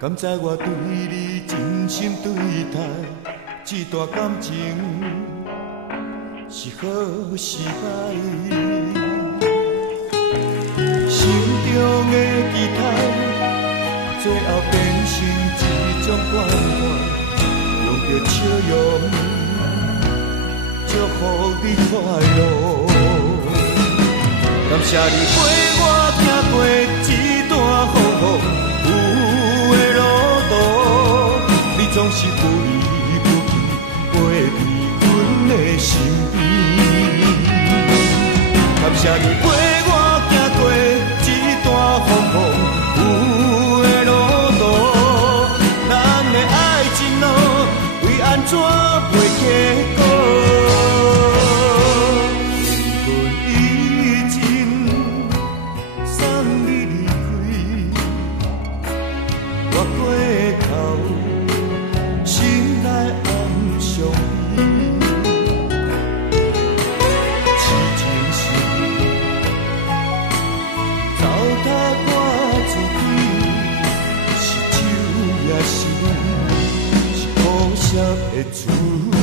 敢知我对你真心对待，这段感情是好是歹？心中的期待，最后变成一种关怀，用着笑容祝福你快乐。感谢你陪我行过这段风雨。有的路途，你总是不离不弃，陪在阮的身边。感谢你陪我行过这段风雨，有的路途，咱的爱情路，为安怎袂结果？的注意。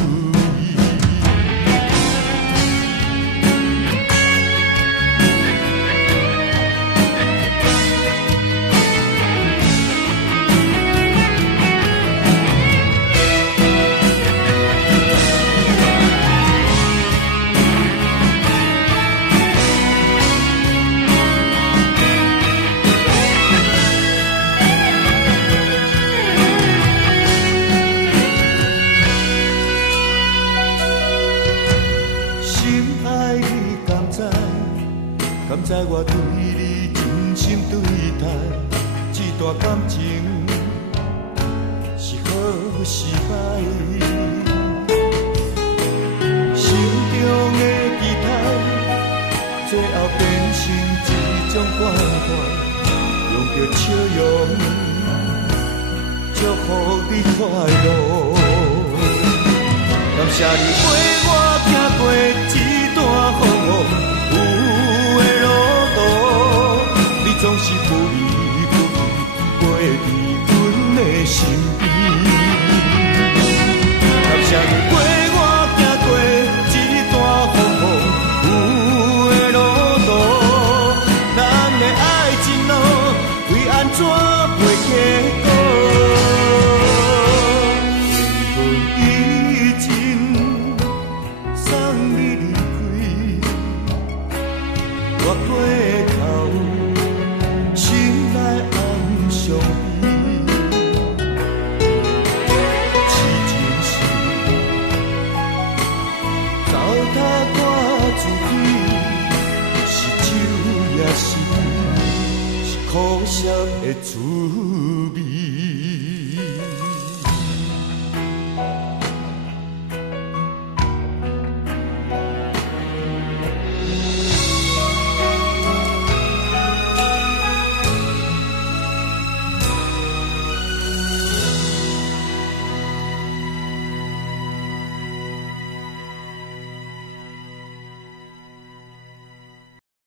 敢知我对你真心对待，这段感情是好是歹？心中的期待，最后变成一种关怀，用着笑容祝福你快乐。感谢你陪我行过这段风雨。总是不离不弃，陪在阮的身边。感谢你陪我行过这段风雨，有的路途，咱的爱情路，为安怎袂结果？缘分已尽，送你离开，我过头。苦涩的滋味。